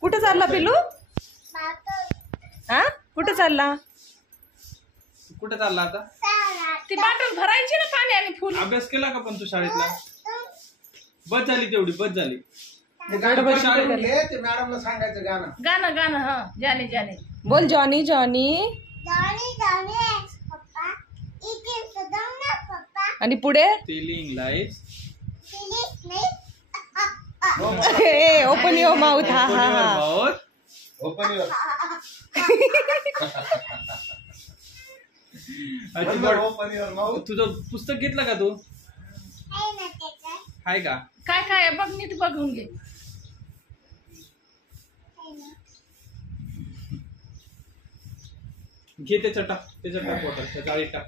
कुठे चालला पिल्लू? हा कुठे चालला? कुठे चालला आता? ती बाटल भरायची ना पाणी आणि फुल. अभ्यास केला का पण तू शाळेतला? बस झाली तेवढी, बस झाली. मॅडमला सांगायचं गाणं गाणं गाणं. हा जाने जाने बोल. जॉनी जॉनी आणि पुढे telling lies open your mouth. हा हा हा. Open your mouth. तुझं पुस्तक घेतलं का तू? हाय का? काय काय बघ नीट बघून घे. घे त्याच्यात टाक, त्याच्यात टाक वॉटर, त्या गाडीत टाक.